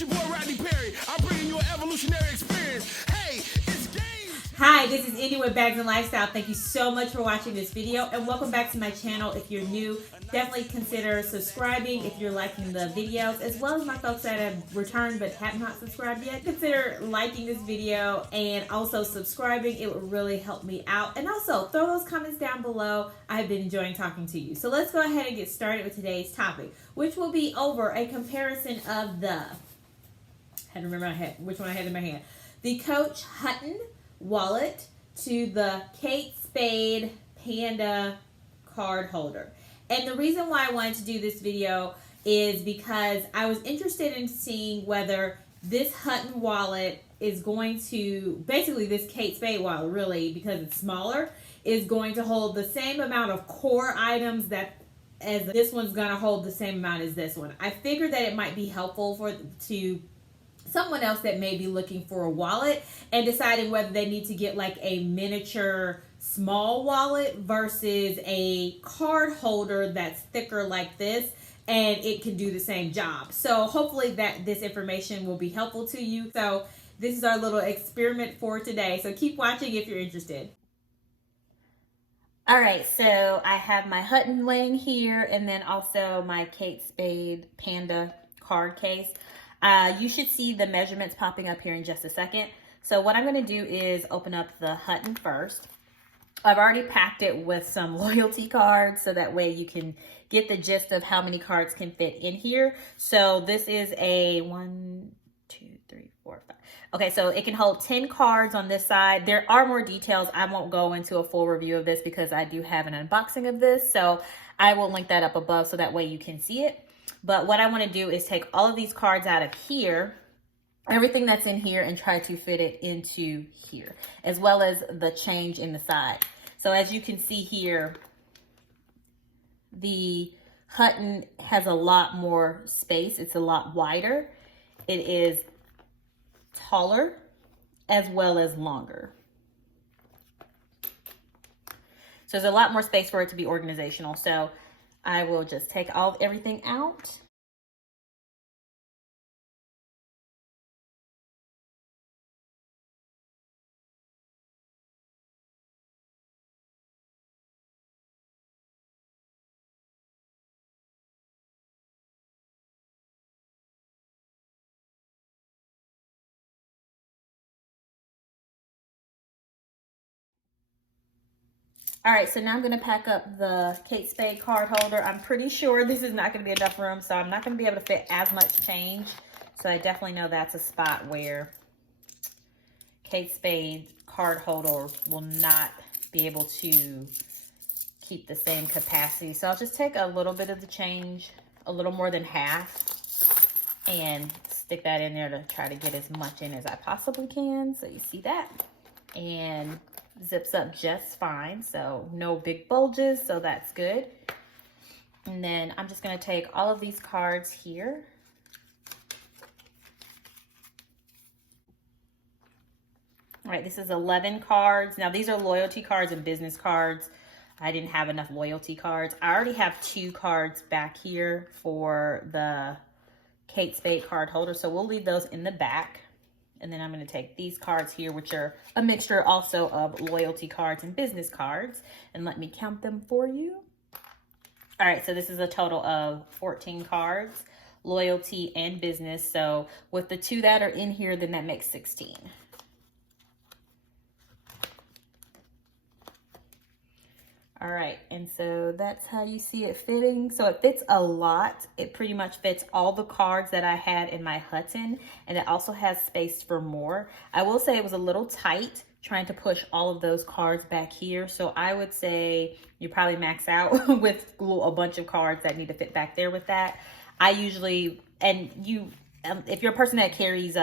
It's your boy Rodney Perry. I'm bringing you an evolutionary experience. Hey, it's game. Hi, this is Indy with Bags and Lifestyle. Thank you so much for watching this video and welcome back to my channel. If you're new, definitely consider subscribing if you're liking the videos, as well as my folks that have returned but have not subscribed yet. Consider liking this video and also subscribing. It would really help me out. And also throw those comments down below. I've been enjoying talking to you. So let's go ahead and get started with today's topic, which will be over a comparison of the, I had to remember which one I had in my hand, the Coach Hutton wallet to the Kate Spade Panda card holder. And the reason why I wanted to do this video is because I was interested in seeing whether this Hutton wallet is going to, basically this Kate Spade wallet really, because it's smaller, is going to hold the same amount of core items that as this one's going to hold the same amount as this one. I figured that it might be helpful to someone else that may be looking for a wallet and deciding whether they need to get like a miniature small wallet versus a card holder that's thicker like this and it can do the same job. So hopefully that this information will be helpful to you. So this is our little experiment for today. So keep watching if you're interested. All right, so I have my Hutton laying here and then also my Kate Spade Panda card case. You should see the measurements popping up here in just a second. So what I'm going to do is open up the Hutton first. I've already packed it with some loyalty cards so that way you can get the gist of how many cards can fit in here. So this is a 1, 2, 3, 4, 5. Okay, so it can hold 10 cards on this side. There are more details. I won't go into a full review of this because I do have an unboxing of this. So I will link that up above so that way you can see it. But what I want to do is take all of these cards out of here, everything that's in here, and try to fit it into here, as well as the change in the side. So as you can see here, the Hutton has a lot more space. It's a lot wider. It is taller as well as longer. So there's a lot more space for it to be organizational. So I will just take everything out. All right, so now I'm going to pack up the Kate Spade card holder. I'm pretty sure this is not going to be enough room, so I'm not going to be able to fit as much change. So I definitely know that's a spot where Kate Spade card holder will not be able to keep the same capacity. So I'll just take a little bit of the change, a little more than half, and stick that in there to try to get as much in as I possibly can. So you see that? And zips up just fine, so no big bulges, so that's good. And then I'm just going to take all of these cards here. All right, this is 11 cards. Now these are loyalty cards and business cards. I didn't have enough loyalty cards. I already have 2 cards back here for the Kate Spade card holder, so we'll leave those in the back. And then I'm going to take these cards here, which are a mixture also of loyalty cards and business cards. And let me count them for you. All right, so this is a total of 14 cards, loyalty and business. So with the 2 that are in here, then that makes 16. All right, and so that's how you see it fitting. So it fits a lot. It pretty much fits all the cards that I had in my Hutton, and it also has space for more. I will say it was a little tight trying to push all of those cards back here. So I would say you probably max out with a bunch of cards that need to fit back there with that. I usually, and you, if you're a person that carries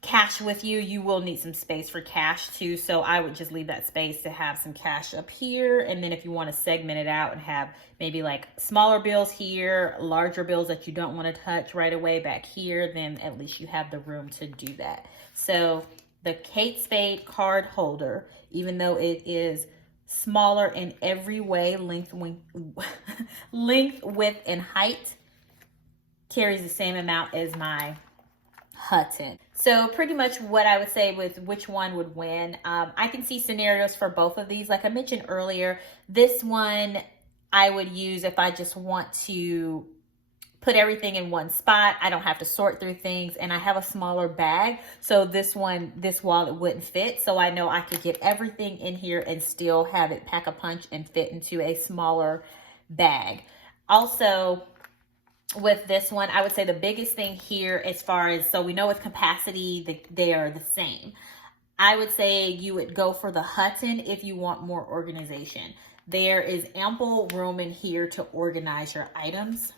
cash with you, you will need some space for cash too. So I would just leave that space to have some cash up here. And then if you want to segment it out and have maybe like smaller bills here, larger bills that you don't want to touch right away back here, then at least you have the room to do that. So the Kate Spade card holder, even though it is smaller in every way, length, width, and height, carries the same amount as my Hutton. So pretty much what I would say with which one would win. I can see scenarios for both of these. Like I mentioned earlier, this one I would use if I just want to put everything in one spot. I don't have to sort through things, and I have a smaller bag. So this wallet wouldn't fit. So I know I could get everything in here and still have it pack a punch and fit into a smaller bag. Also, with this one, I would say the biggest thing here as far as, so we know with capacity, they are the same. I would say you would go for the Hutton if you want more organization. There is ample room in here to organize your items.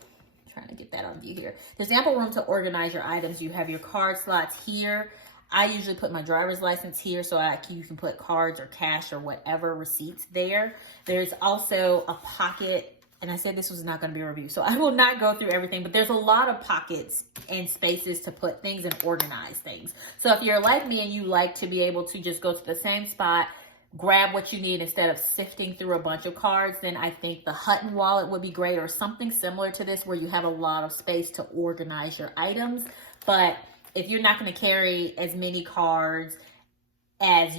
I'm trying to get that on view here. There's ample room to organize your items. You have your card slots here. I usually put my driver's license here so you can put cards or cash or whatever receipts there. There's also a pocket. And I said this was not going to be a review, so I will not go through everything, but there's a lot of pockets and spaces to put things and organize things. So if you're like me and you like to be able to just go to the same spot, grab what you need instead of sifting through a bunch of cards, then I think the Hutton wallet would be great, or something similar to this where you have a lot of space to organize your items. But if you're not going to carry as many cards as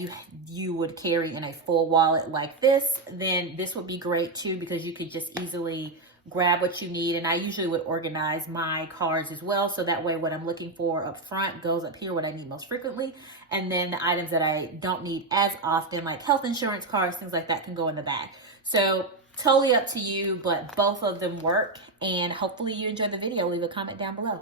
you would carry in a full wallet like this, then this would be great too, because you could just easily grab what you need. And I usually would organize my cards as well, so that way what I'm looking for up front goes up here, what I need most frequently, and then the items that I don't need as often, like health insurance cards, things like that, can go in the back. So totally up to you, but both of them work, and hopefully you enjoyed the video. Leave a comment down below.